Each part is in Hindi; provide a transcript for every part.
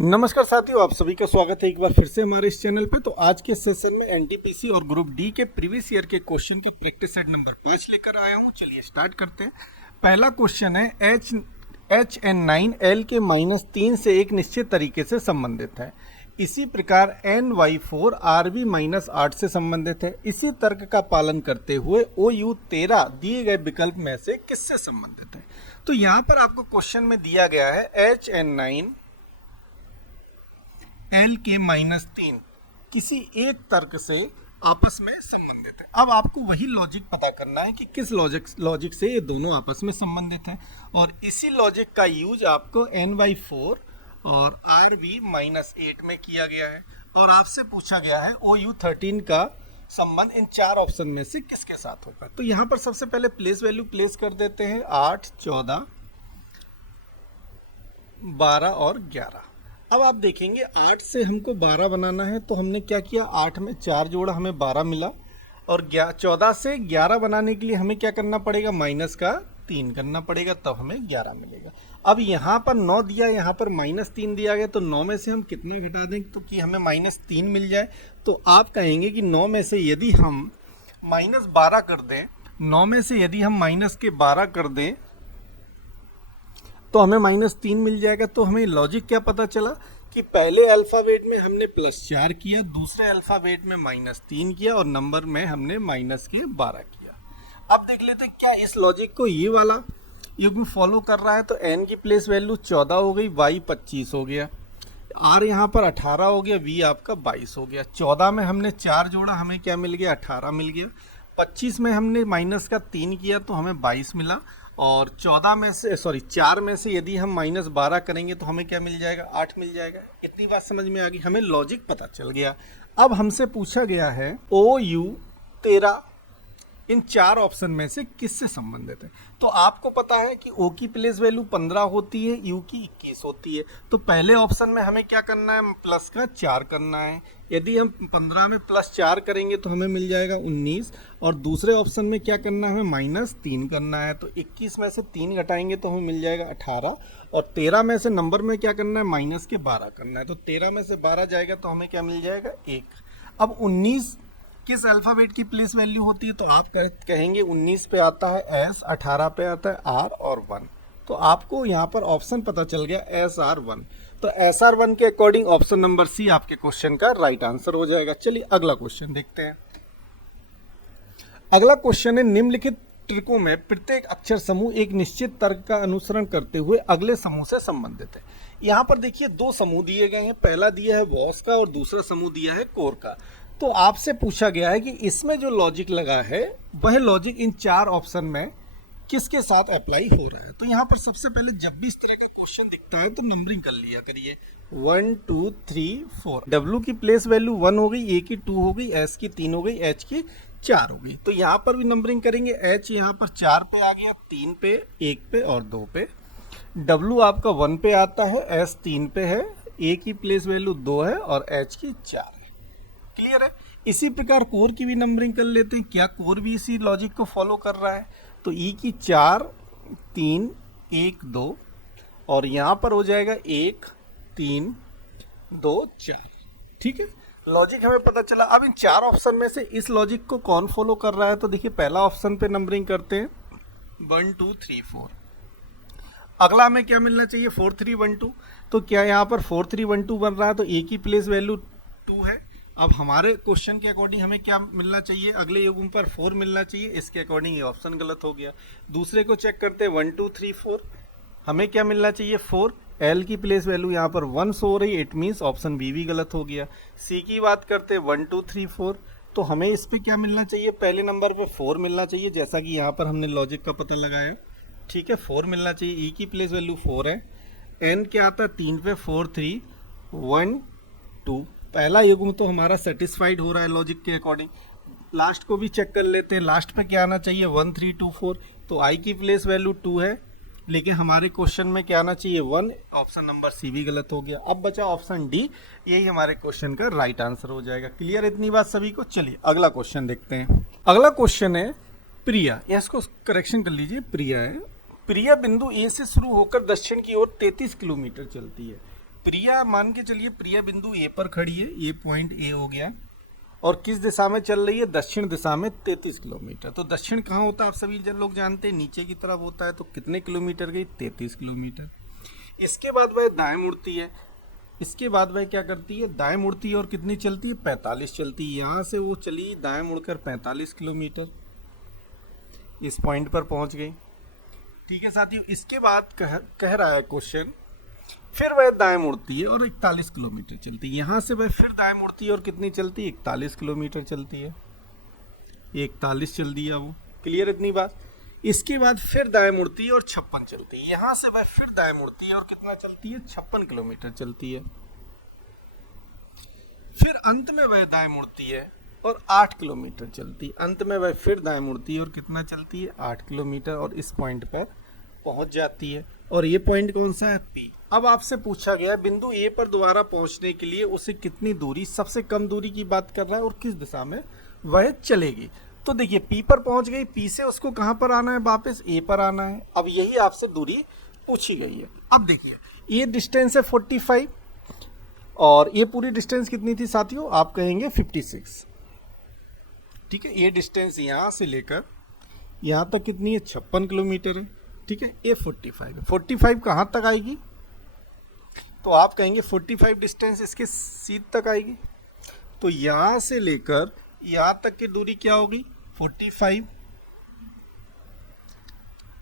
नमस्कार साथियों, आप सभी का स्वागत है एक बार फिर से हमारे इस चैनल पे। तो आज के सेशन में एनटीपीसी और ग्रुप डी के प्रीवियस ईयर के क्वेश्चन के प्रैक्टिस सेट नंबर 5 लेकर आया हूं। चलिए स्टार्ट करते हैं। पहला क्वेश्चन है HN9 L के -3 से एक निश्चित तरीके से संबंधित है। इसी प्रकार NY4 RB -8 से संबंधित है। इसी तर्क का पालन करते हुए OU13 दिए गए विकल्प में से किससे संबंधित है। तो यहाँ पर आपको क्वेश्चन में दिया गया है HN9 L के -3 किसी एक तर्क से आपस में संबंधित है। अब आपको वही लॉजिक पता करना है कि किस लॉजिक से ये दोनों आपस में संबंधित हैं, और इसी लॉजिक का यूज आपको NY4 और RB -8 में किया गया है। और आपसे पूछा गया है OU13 का संबंध इन चार ऑप्शन में से किसके साथ होगा। तो यहाँ पर सबसे पहले प्लेस वैल्यू प्लेस कर देते हैं 8, 14, 12 और 11। अब आप देखेंगे 8 से हमको 12 बनाना है, तो हमने क्या किया, 8 में 4 जोड़ा, हमें 12 मिला। और 14 से 11 बनाने के लिए हमें क्या करना पड़ेगा, -3 करना पड़ेगा, तब हमें 11 मिलेगा। अब यहाँ पर 9 दिया, यहाँ पर -3 दिया गया, तो 9 में से हम कितना घटा दें तो कि हमें -3 मिल जाए। तो आप कहेंगे कि 9 में से यदि हम -12 कर दें, 9 में से यदि हम -12 कर दें तो हमें -3 मिल जाएगा। तो हमें लॉजिक क्या पता चला कि पहले अल्फ़ाबेट में हमने +4 किया, दूसरे अल्फ़ाबेट में -3 किया, और नंबर में हमने -12 किया। अब देख लेते हैं क्या इस लॉजिक को ये वाला युग्म फॉलो कर रहा है। तो n की प्लेस वैल्यू 14 हो गई, y 25 हो गया, r यहाँ पर 18 हो गया, v आपका 22 हो गया। 14 में हमने 4 जोड़ा, हमें क्या मिल गया, 18 मिल गया। 25 में हमने -3 किया तो हमें 22 मिला। और 4 में से यदि हम -12 करेंगे तो हमें क्या मिल जाएगा, 8 मिल जाएगा। इतनी बात समझ में आ गई, हमें लॉजिक पता चल गया। अब हमसे पूछा गया है OU13 इन चार ऑप्शन में से किससे संबंधित है। तो आपको पता है कि O की प्लेस वैल्यू 15 होती है, U की 21 होती है। तो पहले ऑप्शन में हमें क्या करना है, प्लस का 4 करना है। यदि हम 15 में +4 करेंगे तो हमें मिल जाएगा 19। और दूसरे ऑप्शन में क्या करना है, हमें -3 करना है। तो 21 में से 3 घटाएंगे तो हमें मिल जाएगा 18। और 13 में से नंबर में क्या करना है, -12 करना है। तो 13 में से 12 जाएगा तो हमें क्या मिल जाएगा, 1। अब 19 किस अल्फ़ाबेट की प्लेस वैल्यू होती है। तो आप कहेंगे 19 पे आता है S, 18 पे आता है R और 1। तो आपको यहाँ पर ऑप्शन पता चल गया SR1। तो SR1 के अकॉर्डिंग ऑप्शन नंबर C आपके क्वेश्चन का राइट आंसर हो जाएगा। चलिए अगला क्वेश्चन देखते हैं। अगला क्वेश्चन है, निम्नलिखित तर्कों में प्रत्येक अक्षर समूह एक निश्चित तर्क का अनुसरण करते हुए अगले समूह से संबंधित है। यहाँ पर देखिए 2 समूह दिए गए हैं, पहला दिया है वॉस का और दूसरा समूह दिया है कोर का। तो आपसे पूछा गया है कि इसमें जो लॉजिक लगा है वह लॉजिक इन चार ऑप्शन में किसके साथ अप्लाई हो रहा है। तो यहाँ पर सबसे पहले जब भी इस तरह का क्वेश्चन दिखता है तो नंबरिंग कर लिया करिए, 1 2 3 4। W की प्लेस वैल्यू 1 हो गई, A की 2 हो गई, S की 3 हो गई, H की 4 हो गई। तो यहाँ पर भी नंबरिंग करेंगे, H यहाँ पर 4 पे आ गया, 3 पे, 1 पे और 2 पे। W आपका 1 पे आता है, S 3 पे है, A की प्लेस वैल्यू 2 है और H की 4 है। क्लियर है। इसी प्रकार कोर की भी नंबरिंग कर लेते हैं, क्या कोर भी इसी लॉजिक को फॉलो कर रहा है। तो E की 4, 3, 1, 2 और यहाँ पर हो जाएगा 1, 3, 2, 4। ठीक है, लॉजिक हमें पता चला। अब इन चार ऑप्शन में से इस लॉजिक को कौन फॉलो कर रहा है। तो देखिए पहला ऑप्शन पे नंबरिंग करते हैं, 1 2 3 4। अगला हमें क्या मिलना चाहिए, 4 3 1 2। तो क्या यहाँ पर 4 3 1 2 बन रहा है। तो A की प्लेस वैल्यू 2 है। अब हमारे क्वेश्चन के अकॉर्डिंग हमें क्या मिलना चाहिए, अगले युग्म पर 4 मिलना चाहिए। इसके अकॉर्डिंग ये ऑप्शन गलत हो गया। दूसरे को चेक करते हैं, 1 2 3 4। हमें क्या मिलना चाहिए, 4। L की प्लेस वैल्यू यहाँ पर 1 सो रही, इट मीन्स ऑप्शन बी भी गलत हो गया। C की बात करते हैं, 1 2 3 4। तो हमें इस पर क्या मिलना चाहिए, पहले नंबर पर 4 मिलना चाहिए, जैसा कि यहाँ पर हमने लॉजिक का पता लगाया। ठीक है, 4 मिलना चाहिए। E की प्लेस वैल्यू 4 है। N क्या आता है, 3 पे, 4 3 1 2। पहला युग्म तो हमारा सेटिस्फाइड हो रहा है लॉजिक के अकॉर्डिंग। लास्ट को भी चेक कर लेते हैं, लास्ट पे क्या आना चाहिए, 1 3 2 4। तो I की प्लेस वैल्यू 2 है, लेकिन हमारे क्वेश्चन में क्या आना चाहिए, 1। ऑप्शन नंबर C भी गलत हो गया। अब बचा ऑप्शन D, यही हमारे क्वेश्चन का राइट आंसर हो जाएगा। क्लियर इतनी बात सभी को। चलिए अगला क्वेश्चन देखते हैं। अगला क्वेश्चन है प्रिया, इसको करेक्शन कर लीजिए, प्रिया है। प्रिया बिंदु ए से शुरू होकर दक्षिण की ओर 33 किलोमीटर चलती है। प्रिया मान के चलिए, प्रिया बिंदु ए पर खड़ी है, ये पॉइंट ए हो गया, और किस दिशा में चल रही है, दक्षिण दिशा में 33 किलोमीटर। तो दक्षिण कहाँ होता है आप सभी लोग जानते हैं, नीचे की तरफ होता है। तो कितने किलोमीटर गई, 33 किलोमीटर। इसके बाद वह दाएं मुड़ती है, इसके बाद वह क्या करती है, दाएं मुड़ती है और कितनी चलती है, 45 चलती है। यहाँ से वो चली दाएं मुड़कर 45 किलोमीटर, इस पॉइंट पर पहुंच गई। ठीक है साथियों, इसके बाद कह रहा है क्वेश्चन, फिर वह दाएं मुड़ती है और 41 किलोमीटर चलती है। यहाँ से वह फिर दाएं मुड़ती है और कितनी चलती है, 41 किलोमीटर चलती है। 41 चल दिया वो, क्लियर इतनी बात। इसके बाद फिर दाएं मुड़ती है और 56 चलती है। यहाँ से वह फिर दाएं मुड़ती है और कितना चलती है, 56 किलोमीटर चलती है। फिर अंत में वह दाएं मुड़ती है और 8 किलोमीटर चलती है। अंत में वह फिर दाएं मुड़ती है और कितना चलती है, 8 किलोमीटर, और इस पॉइंट पर पहुंच जाती है। और ये पॉइंट कौन सा है, पी। अब आपसे पूछा गया बिंदु ए पर दोबारा पहुंचने के लिए उसे कितनी दूरी, सबसे कम दूरी की बात कर रहा है, और किस दिशा में वह चलेगी। तो देखिए पी पर पहुंच गई, पी से उसको कहां पर आना है, वापस ए पर आना है। अब यही आपसे दूरी पूछी गई है। अब देखिए ये डिस्टेंस है 45, और ये पूरी डिस्टेंस कितनी थी साथियों, आप कहेंगे 56। ठीक है, ये डिस्टेंस यहां से लेकर यहां तक कितनी है, 56 किलोमीटर है। ठीक है, ये 45 है। 45 कहां तक आएगी, तो आप कहेंगे 45 डिस्टेंस इसके सीध तक आएगी। तो यहां से लेकर यहां तक की दूरी क्या होगी, 45।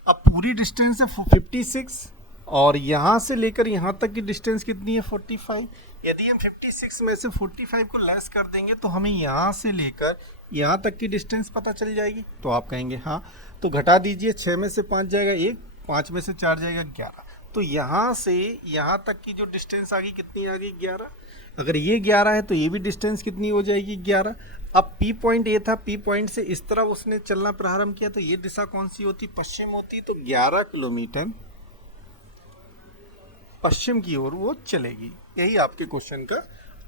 अब पूरी डिस्टेंस है 56, और यहां से लेकर यहां तक की डिस्टेंस कितनी है, 45। यदि हम 56 में से 45 को लेस कर देंगे तो हमें यहां से लेकर यहां तक की डिस्टेंस पता चल जाएगी। तो आप कहेंगे हाँ, तो घटा दीजिए, 6 में से 5 जाएगा 1, 5 में से 4 जाएगा 11। तो यहाँ से यहाँ तक की जो डिस्टेंस आ गई कितनी आ गई, 11। अगर ये 11 है तो ये भी डिस्टेंस कितनी हो जाएगी, 11। अब पी पॉइंट ये था, पी पॉइंट से इस तरफ उसने चलना प्रारंभ किया, तो ये दिशा कौन सी होती, पश्चिम होती। तो 11 किलोमीटर पश्चिम की ओर वो चलेगी। यही आपके क्वेश्चन का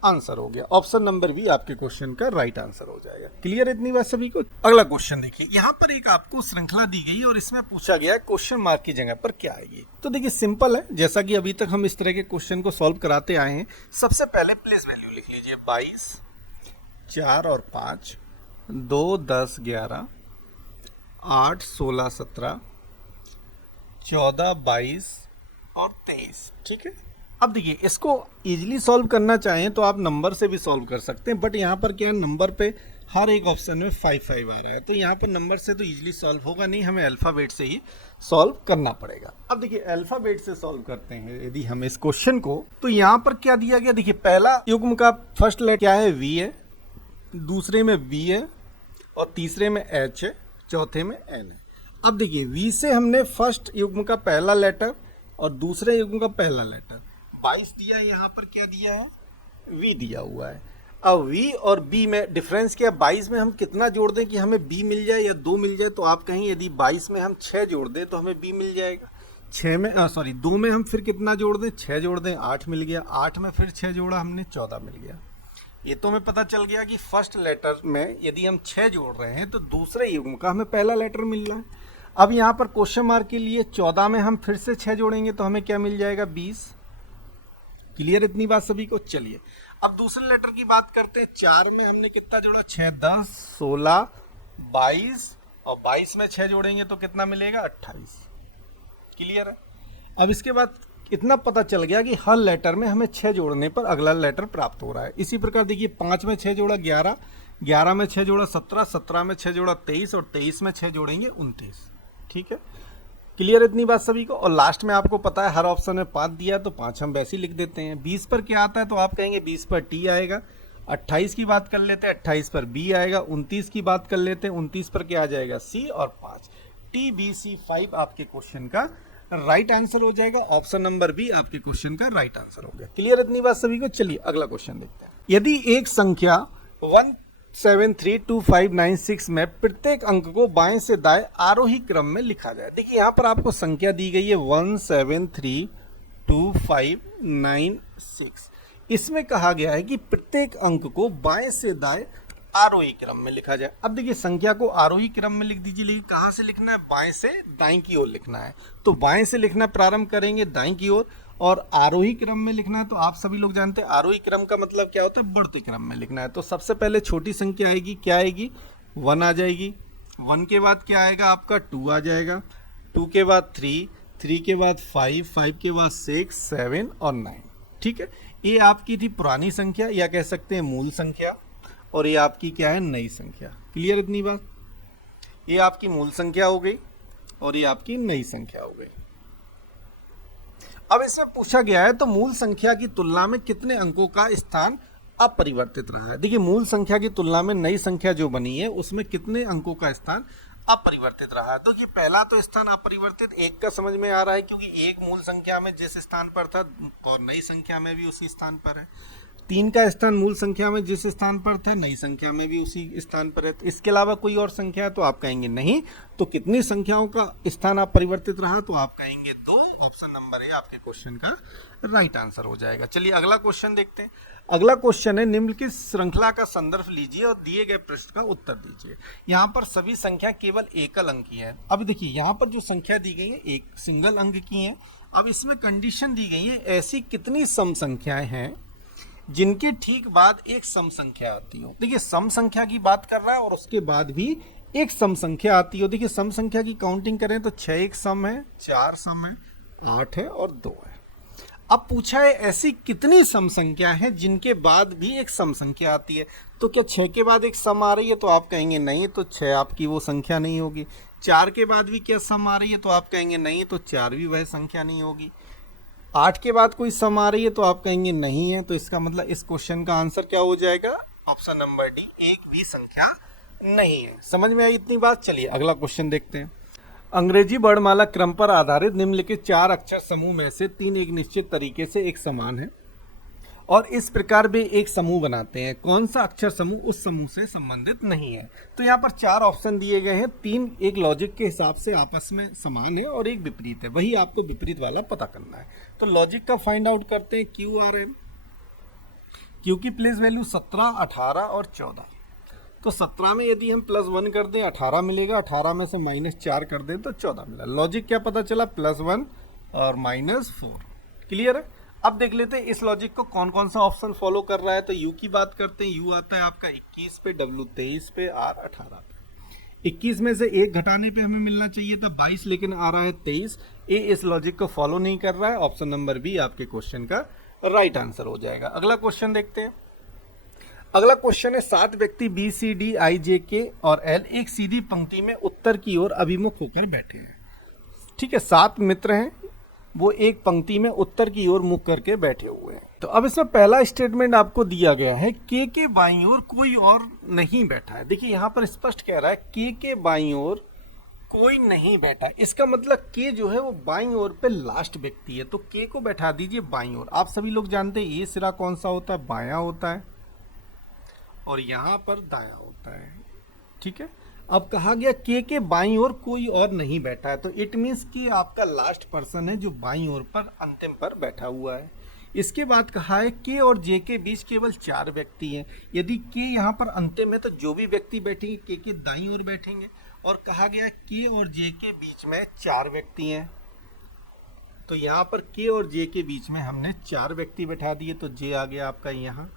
आंसर हो गया। ऑप्शन नंबर बी आपके क्वेश्चन का राइट आंसर हो जाएगा। क्लियर इतनी बात सभी को। अगला क्वेश्चन देखिए, यहाँ पर एक आपको श्रृंखला दी गई और इसमें पूछा गया है क्वेश्चन मार्क की जगह पर क्या आएगी। तो देखिए सिंपल है, जैसा कि अभी तक हम इस तरह के क्वेश्चन को सॉल्व कराते आए हैं। सबसे पहले प्लेस वैल्यू लिख लीजिए, 22, 4 और 5, 2, 10, 11, 8, 16, 17, 14, 22 और 23। ठीक है, अब देखिए इसको इजीली सॉल्व करना चाहें तो आप नंबर से भी सॉल्व कर सकते हैं, बट यहाँ पर क्या है, नंबर पे हर एक ऑप्शन में 5 आ रहा है, तो यहाँ पर नंबर से तो इजीली सॉल्व होगा नहीं, हमें अल्फ़ाबेट से ही सॉल्व करना पड़ेगा। अब देखिए अल्फ़ाबेट से सॉल्व करते हैं यदि हम इस क्वेश्चन को, तो यहाँ पर क्या दिया गया, देखिए पहला युग्म का फर्स्ट लेटर क्या है, वी है, दूसरे में बी है, और तीसरे में एच है, चौथे में एन है। अब देखिए वी से हमने फर्स्ट युग्म का पहला लेटर और दूसरे युग्म का पहला लेटर 22 दिया है, यहाँ पर क्या दिया है, वी दिया हुआ है। अब वी और बी में डिफरेंस क्या है, 22 में हम कितना जोड़ दें कि हमें बी मिल जाए या 2 मिल जाए, तो आप कहें यदि 22 में हम 6 जोड़ दें तो हमें बी मिल जाएगा। 2 में हम फिर कितना जोड़ दें, 6 जोड़ दें, 8 मिल गया। 8 में फिर 6 जोड़ा हमने, 14 मिल गया। ये तो हमें पता चल गया कि फर्स्ट लेटर में यदि हम 6 जोड़ रहे हैं तो दूसरे युग्म का हमें पहला लेटर मिल रहा है। अब यहाँ पर क्वेश्चन मार्क के लिए 14 में हम फिर से 6 जोड़ेंगे तो हमें क्या मिल जाएगा, 20। क्लियर इतनी बात सभी को। चलिए अब दूसरे लेटर की बात करते हैं। 4 में हमने कितना जोड़ा, 6, 10, 16, 22, और 22 में 6 जोड़ेंगे तो कितना मिलेगा, 28। क्लियर है। अब इसके बाद इतना पता चल गया कि हर लेटर में हमें 6 जोड़ने पर अगला लेटर प्राप्त हो रहा है। इसी प्रकार देखिए 5 में 6 जोड़ा 11, 11 में 6 जोड़ा 17, 17 में 6 जोड़ा 23, और 23 में 6 जोड़ेंगे 29। ठीक है, क्लियर इतनी बात सभी को। और लास्ट में आपको पता है हर ऑप्शन में 5 दिया है तो 5 हम वैसे ही लिख देते हैं। 20 पर क्या आता है, तो आप कहेंगे 20 पर टी आएगा। 28 की बात कर लेते हैं, 28 पर बी आएगा। 29 की बात कर लेते हैं, 29 पर क्या आ जाएगा, सी, और 5। TBC5 आपके क्वेश्चन का राइट आंसर हो जाएगा। ऑप्शन नंबर बी आपके क्वेश्चन का राइट आंसर हो गया। क्लियर इतनी बात सभी को। चलिए अगला क्वेश्चन देखते हैं। यदि एक संख्या 1732596 में प्रत्येक अंक को बाएं से दाएं आरोही क्रम में लिखा जाए। देखिए यहाँ पर आपको संख्या दी गई है 1732596। इसमें कहा गया है कि प्रत्येक अंक को बाएं से दाएं आरोही क्रम में लिखा जाए। अब देखिए संख्या को आरोही क्रम में लिख दीजिए, लेकिन कहाँ से लिखना है, बाएं से दाएं की ओर लिखना है। तो बाएं से लिखना प्रारंभ करेंगे दाएं की ओर, और आरोही क्रम में लिखना है तो आप सभी लोग जानते हैं आरोही क्रम का मतलब क्या होता है, बढ़ते क्रम में लिखना है। तो सबसे पहले छोटी संख्या आएगी, क्या आएगी, 1 आ जाएगी। 1 के बाद क्या आएगा आपका 2 आ जाएगा, 2 के बाद 3, 3 के बाद 5, 5 के बाद 6, 7 और 9। ठीक है, ये आपकी थी पुरानी संख्या या कह सकते हैं मूल संख्या, और ये आपकी क्या है, नई संख्या। क्लियर इतनी बात? ये आपकी मूल संख्या हो गई और ये आपकी नई संख्या हो गई। अब इसमें पूछा गया है तो मूल संख्या की तुलना में कितने अंकों का स्थान अपरिवर्तित रहा है। देखिए मूल संख्या की तुलना में नई संख्या जो बनी है उसमें कितने अंकों का स्थान अपरिवर्तित रहा है। तो ये पहला तो स्थान अपरिवर्तित 1 का समझ में आ रहा है, क्योंकि 1 मूल संख्या में जिस स्थान पर था और नई संख्या में भी उसी स्थान पर है। 3 का स्थान मूल संख्या में जिस स्थान पर था नई संख्या में भी उसी स्थान पर है। तो इसके अलावा कोई और संख्या है तो आप कहेंगे नहीं। तो कितनी संख्याओं का स्थान अपरिवर्तित रहा, तो आप कहेंगे 2। ऑप्शन नंबर ए आपके क्वेश्चन का राइट आंसर हो जाएगा। चलिए अगला क्वेश्चन देखते हैं। अगला क्वेश्चन है, निम्नलिखित श्रृंखला का संदर्भ लीजिए और दिए गए प्रश्न का उत्तर दीजिए। यहाँ पर सभी संख्या केवल एकल अंक की है। अब देखिए यहाँ पर जो संख्या दी गई है एक सिंगल अंक की है। अब इसमें कंडीशन दी गई है, ऐसी कितनी सम संख्याएं हैं जिनके ठीक बाद एक सम संख्या आती हो। देखिए सम संख्या की बात कर रहा है और उसके बाद भी एक सम संख्या आती हो। देखिए सम संख्या की काउंटिंग करें तो 6 एक सम है, 4 सम है, 8 है और 2 है। अब पूछा है ऐसी कितनी सम संख्या है जिनके बाद भी एक सम संख्या आती है। तो क्या 6 के बाद एक सम आ रही है, तो आप कहेंगे नहीं, तो 6 आपकी वो संख्या नहीं होगी। 4 के बाद भी क्या सम आ रही है, तो आप कहेंगे नहीं, तो 4 भी वह संख्या नहीं होगी। 8 के बाद कोई सम आ रही है तो आप कहेंगे नहीं है। तो इसका मतलब इस क्वेश्चन का आंसर क्या हो जाएगा, ऑप्शन नंबर डी, एक भी संख्या नहीं है। समझ में आई इतनी बात? चलिए अगला क्वेश्चन देखते हैं। अंग्रेजी वर्णमाला क्रम पर आधारित निम्नलिखित 4 अक्षर समूह में से 3 एक निश्चित तरीके से एक समान है और इस प्रकार वे एक समूह बनाते हैं। कौन सा अक्षर समूह उस समूह से संबंधित नहीं है? तो यहाँ पर 4 ऑप्शन दिए गए हैं। 3 एक लॉजिक के हिसाब से आपस में समान है और एक विपरीत है। वही आपको विपरीत वाला पता करना है। तो लॉजिक का फाइंड आउट करते हैं। QRM, Q की प्लेस वैल्यू 17, 18 और 14। तो 17 में यदि हम +1 कर दें 18 मिलेगा, 18 में से -4 कर दें तो 14 मिला। लॉजिक क्या पता चला, +1 और -4। क्लियर है? अब देख लेते हैं इस लॉजिक को कौन कौन सा ऑप्शन फॉलो कर रहा है। तो U की बात करते हैं। U आता है आपका 21 पे, W 23 पे, R 18 पे। 21 में से 1 घटाने पे हमें मिलना चाहिए था 22, लेकिन आ रहा है 23। ए इस लॉजिक को फॉलो नहीं कर रहा है। ऑप्शन नंबर बी आपके क्वेश्चन का राइट आंसर हो जाएगा। अगला क्वेश्चन देखते हैं। अगला क्वेश्चन है, 7 व्यक्ति B, C, D, I, J, K और L एक सीधी पंक्ति में उत्तर की ओर अभिमुख होकर बैठे हैं। ठीक है, 7 मित्र हैं, वो एक पंक्ति में उत्तर की ओर मुख करके बैठे हुए हैं। तो अब इसमें पहला स्टेटमेंट आपको दिया गया है, K के बाईं ओर कोई और नहीं बैठा है। देखिए यहाँ पर स्पष्ट कह रहा है K के बाईं ओर कोई नहीं बैठा है। इसका मतलब K जो है वो बाईं ओर पे लास्ट व्यक्ति है। तो K को बैठा दीजिए बाईं ओर। आप सभी लोग जानते हैं ये सिरा कौन सा होता है, बायां होता है, और यहाँ पर दायां होता है। ठीक है, अब कहा गया K के बाईं ओर कोई और नहीं बैठा है, तो इट मीन्स कि आपका लास्ट पर्सन है जो बाईं ओर पर अंतिम पर बैठा हुआ है। इसके बाद कहा है K और J के बीच केवल 4 व्यक्ति हैं। यदि K यहाँ पर अंतिम है तो जो भी व्यक्ति बैठेंगे K के दाईं ओर बैठेंगे। और कहा गया K और J के बीच में 4 व्यक्ति हैं, तो यहाँ पर K और J के बीच में हमने 4 व्यक्ति बैठा दिए। तो J आ गया आपका यहाँ,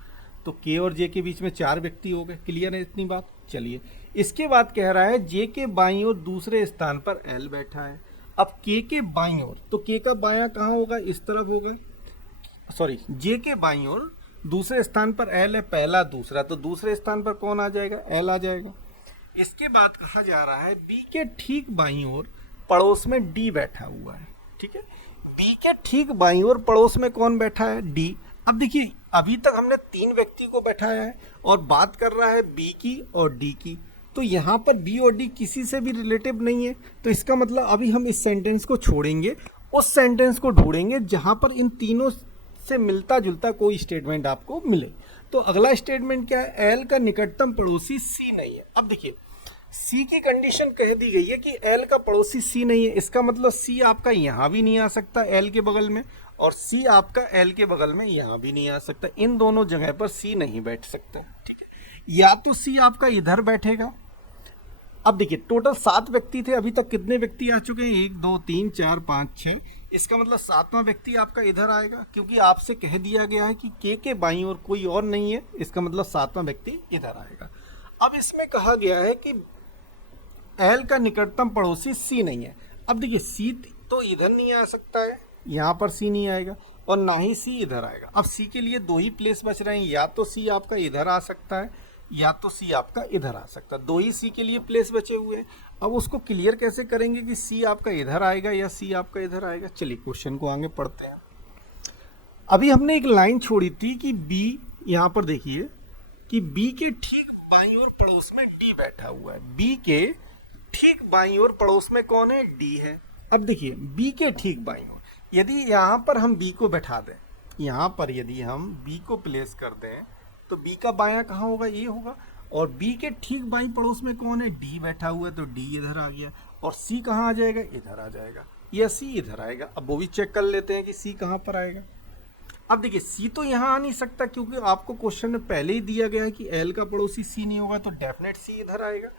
तो K और J के बीच में 4 व्यक्ति हो गए। क्लियर है इतनी बात? चलिए इसके बाद कह रहा है J के बाईं ओर दूसरे स्थान पर L बैठा है। अब K के बाईं ओर, तो K का बायां कहाँ होगा, इस तरफ होगा। सॉरी, J के बाईं ओर दूसरे स्थान पर L है, पहला दूसरा, तो दूसरे स्थान पर कौन आ जाएगा, L आ जाएगा। इसके बाद कहा जा रहा है B के ठीक बाईं ओर पड़ोस में D बैठा हुआ है। ठीक है, B के ठीक बाईं ओर पड़ोस में कौन बैठा है, D। अब देखिए अभी तक हमने 3 व्यक्ति को बैठाया है और बात कर रहा है B की और D की। तो यहाँ पर B और D किसी से भी रिलेटिव नहीं है। तो इसका मतलब अभी हम इस सेंटेंस को छोड़ेंगे, उस सेंटेंस को ढूंढेंगे जहाँ पर इन तीनों से मिलता जुलता कोई स्टेटमेंट आपको मिले। तो अगला स्टेटमेंट क्या है, L का निकटतम पड़ोसी C नहीं है। अब देखिए C की कंडीशन कह दी गई है कि L का पड़ोसी C नहीं है। इसका मतलब C आपका यहाँ भी नहीं आ सकता L के बगल में, और C आपका L के बगल में यहाँ भी नहीं आ सकता। इन दोनों जगह पर C नहीं बैठ सकता। ठीक है, या तो C आपका इधर बैठेगा। अब देखिए टोटल 7 व्यक्ति थे, अभी तक कितने व्यक्ति आ चुके हैं, 1 2 3 4 5 6, इसका मतलब सातवां व्यक्ति आपका इधर आएगा, क्योंकि आपसे कह दिया गया है कि के बाईं ओर कोई और नहीं है, इसका मतलब सातवां व्यक्ति इधर आएगा। अब इसमें कहा गया है कि एल का निकटतम पड़ोसी सी नहीं है। अब देखिए सी तो इधर नहीं आ सकता है, यहाँ पर सी नहीं आएगा, और ना ही सी इधर आएगा। अब सी के लिए दो ही प्लेस बच रहे हैं, या तो सी आपका इधर आ सकता है या तो सी आपका इधर आ सकता है। दो ही सी के लिए प्लेस बचे हुए हैं। अब उसको क्लियर कैसे करेंगे कि सी आपका इधर आएगा या सी आपका इधर आएगा। चलिए क्वेश्चन को आगे पढ़ते हैं। अभी हमने एक लाइन छोड़ी थी कि बी, यहाँ पर देखिए कि बी के ठीक बाईं ओर पड़ोस में डी बैठा हुआ है। बी के ठीक बाईं ओर पड़ोस में कौन है? डी है। अब देखिए बी के ठीक बाईं ओर यदि यहाँ पर हम बी को बैठा दें, यहाँ पर यदि हम बी को प्लेस कर दें तो बी का बायां कहाँ होगा? ये होगा। और बी के ठीक बाईं पड़ोस में कौन है? डी बैठा हुआ है, तो डी इधर आ गया। और सी कहाँ आ जाएगा? इधर आ जाएगा, या सी इधर आएगा। अब वो भी चेक कर लेते हैं कि सी कहाँ पर आएगा। अब देखिए सी तो यहाँ आ नहीं सकता, क्योंकि आपको क्वेश्चन में पहले ही दिया गया है कि एल का पड़ोसी सी नहीं होगा, तो डेफिनेट सी इधर आएगा।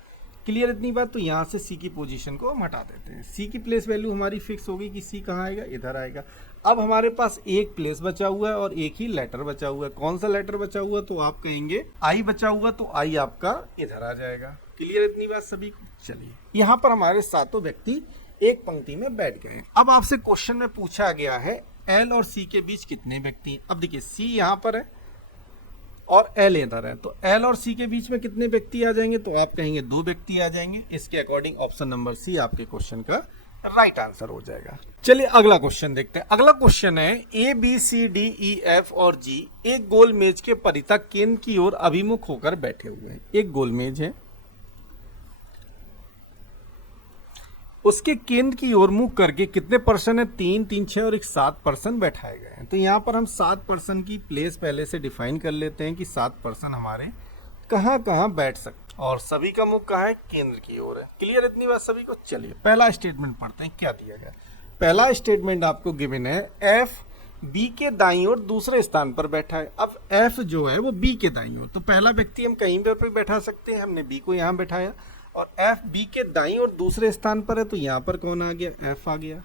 क्लियर इतनी बात? तो यहाँ से सी की पोजीशन को हम हटा देते हैं। सी की प्लेस वैल्यू हमारी फिक्स होगी कि सी कहाँ आएगा? इधर आएगा। अब हमारे पास एक प्लेस बचा हुआ है और एक ही लेटर बचा हुआ है। कौन सा लेटर बचा हुआ? तो आप कहेंगे आई बचा हुआ, तो आई आपका इधर आ जाएगा। क्लियर इतनी बात सभी को? चलिए यहाँ पर हमारे सातों व्यक्ति एक पंक्ति में बैठ गए। अब आपसे क्वेश्चन में पूछा गया है एल और सी के बीच कितने व्यक्ति हैं। अब देखिए सी यहाँ पर है और एल इधर है, तो एल और सी के बीच में कितने व्यक्ति आ जाएंगे? तो आप कहेंगे दो व्यक्ति आ जाएंगे। इसके अकॉर्डिंग ऑप्शन नंबर सी आपके क्वेश्चन का राइट आंसर हो जाएगा। चलिए अगला क्वेश्चन देखते हैं। अगला क्वेश्चन है A B C D E F और जी एक गोल मेज के परितः केंद्र की ओर अभिमुख होकर बैठे हुए हैं। एक गोल मेज है, उसके केंद्र की ओर मुख करके कितने पर्सन है? 3, 3, 6 और एक 7 पर्सन बैठाए गए हैं। तो यहाँ पर हम 7 पर्सन की प्लेस पहले से डिफाइन कर लेते हैं कि 7 पर्सन हमारे कहाँ कहाँ बैठ सकते हैं, और सभी का मुख कहाँ है? केंद्र की ओर है। क्लियर इतनी बात सभी को? चलिए पहला स्टेटमेंट पढ़ते हैं, क्या दिया गया। पहला स्टेटमेंट आपको गिवन है एफ बी के दाईं ओर दूसरे स्थान पर बैठा है। अब एफ जो है वो बी के दाईं ओर, तो पहला व्यक्ति हम कहीं पर बैठा सकते हैं। हमने बी को यहाँ बैठाया और एफ बी के दाईं ओर दूसरे स्थान पर है, तो यहाँ पर कौन आ गया? एफ आ गया।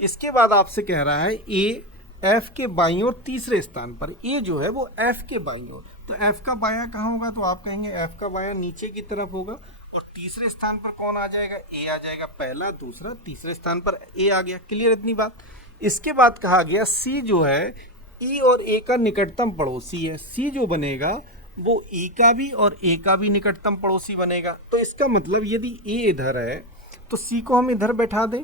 इसके बाद आपसे कह रहा है ए एफ के बाईं ओर तीसरे स्थान पर। ए जो है वो एफ के बाईं ओर, तो एफ का बायां कहाँ होगा? तो आप कहेंगे एफ का बायां नीचे की तरफ होगा। और तीसरे स्थान पर कौन आ जाएगा? ए आ जाएगा। पहला, दूसरा, तीसरे स्थान पर ए आ गया। क्लियर इतनी बात? इसके बाद कहा गया सी जो है ई और ए का निकटतम पड़ोसी है। सी जो बनेगा वो ई का भी और ए का भी निकटतम पड़ोसी बनेगा। तो इसका मतलब यदि ए इधर है तो सी को हम इधर बैठा दें,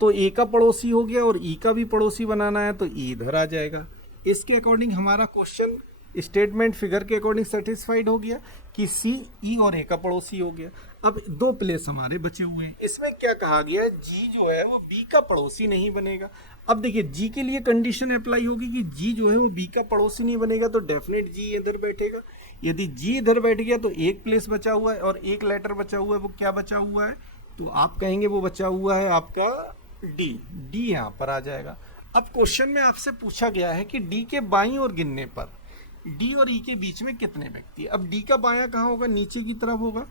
तो ए का पड़ोसी हो गया, और ई का भी पड़ोसी बनाना है तो ई इधर आ जाएगा। इसके अकॉर्डिंग हमारा क्वेश्चन स्टेटमेंट फिगर के अकॉर्डिंग सेटिस्फाइड हो गया कि सी ई और ए का पड़ोसी हो गया। अब दो प्लेस हमारे बचे हुए हैं। इसमें क्या कहा गया है? जी जो है वो बी का पड़ोसी नहीं बनेगा। अब देखिए जी के लिए कंडीशन अप्लाई होगी कि जी जो है वो बी का पड़ोसी नहीं बनेगा, तो डेफिनेट जी इधर बैठेगा। यदि जी इधर बैठ गया तो एक प्लेस बचा हुआ है और एक लेटर बचा हुआ है। वो क्या बचा हुआ है? तो आप कहेंगे वो बचा हुआ है आपका डी। डी यहाँ पर आ जाएगा। अब क्वेश्चन में आपसे पूछा गया है कि डी के बाईं ओर गिनने पर डी और ई के बीच में कितने व्यक्ति। अब डी का बायां कहाँ होगा? नीचे की तरफ होगा।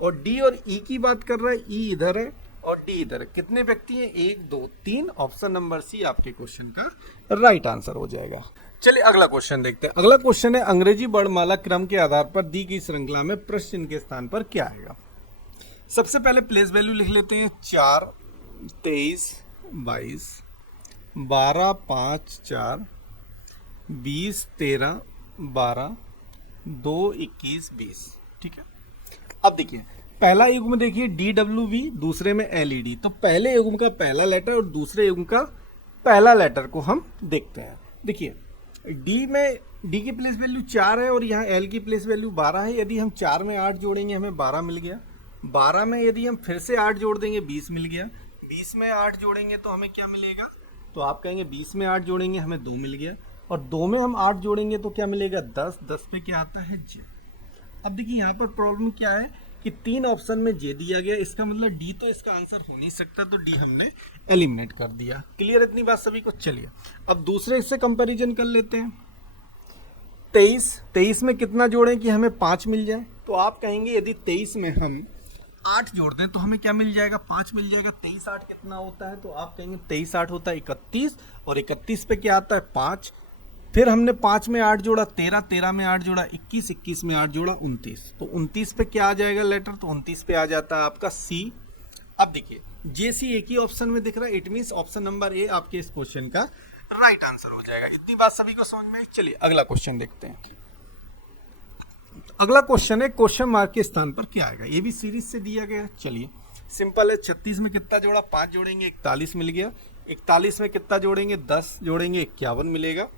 और डी और ई की बात कर रहा है, ई इधर है और डी इधर है। कितने व्यक्ति हैं? 1, 2, 3। ऑप्शन नंबर सी आपके क्वेश्चन का राइट आंसर हो जाएगा। चलिए अगला क्वेश्चन देखते हैं। अगला क्वेश्चन है अंग्रेजी वर्णमाला क्रम के आधार पर दी गई श्रृंखला में प्रश्न चिन्ह के स्थान पर क्या आएगा। सबसे पहले प्लेस वैल्यू लिख लेते हैं। 4, 23, 22, 12, 5, 4, 20, 13, 12, 2, 21, 20। ठीक है। अब देखिए पहला युग्म देखिए DWV, दूसरे में LED। तो पहले युग्म का पहला लेटर और दूसरे युग्म का पहला लेटर को हम देखते हैं। देखिए डी की प्लेस वैल्यू 4 है और यहाँ L की प्लेस वैल्यू 12 है। यदि हम 4 में 8 जोड़ेंगे हमें 12 मिल गया। 12 में यदि हम फिर से 8 जोड़ देंगे 20 मिल गया। 20 में 8 जोड़ेंगे तो हमें क्या मिलेगा? तो आप कहेंगे 20 में 8 जोड़ेंगे हमें 2 मिल गया। और 2 में हम 8 जोड़ेंगे तो क्या मिलेगा? 10। 10 पे क्या आता है? जे। अब देखिए यहाँ पर प्रॉब्लम क्या है कि 3 ऑप्शन में जे दिया गया। इसका मतलब डी तो इसका आंसर हो नहीं सकता, तो डी हमने एलिमिनेट कर दिया। क्लियर इतनी बात सभी को? चलिए अब दूसरे से कंपैरिजन कर लेते हैं। 23 में कितना जोड़ें कि हमें 5 मिल जाए? तो आप कहेंगे यदि 23 में हम 8 जोड़ दें तो हमें क्या मिल जाएगा, 5 मिल जाएगा। 23 8 कितना होता है, तो आप कहेंगे 23 8 होता है 31, और 31 पे क्या आता है 5। फिर हमने 5 में 8 जोड़ा 13, 13 में 8 जोड़ा 21, 21 में 8 जोड़ा 29, तो 29 पे क्या आ जाएगा लेटर, तो 29 पे आ जाता है आपका सी। अब देखिए जेसी एक ही ऑप्शन में दिख रहा है, it means option number A आपके इस क्वेश्चन का राइट आंसर हो जाएगा। इतनी बात सभी को समझ में आई। चलिए अगला क्वेश्चन देखते हैं। अगला क्वेश्चन है क्वेश्चन मार्क के स्थान पर क्या आएगा, ये भी सीरीज से दिया गया। चलिए सिंपल है, 36 में कितना जोड़ा, 5 जोड़ेंगे 41 मिल गया। 41 में कितना जोड़ेंगे, 10 जोड़ेंगे 51 मिलेगा।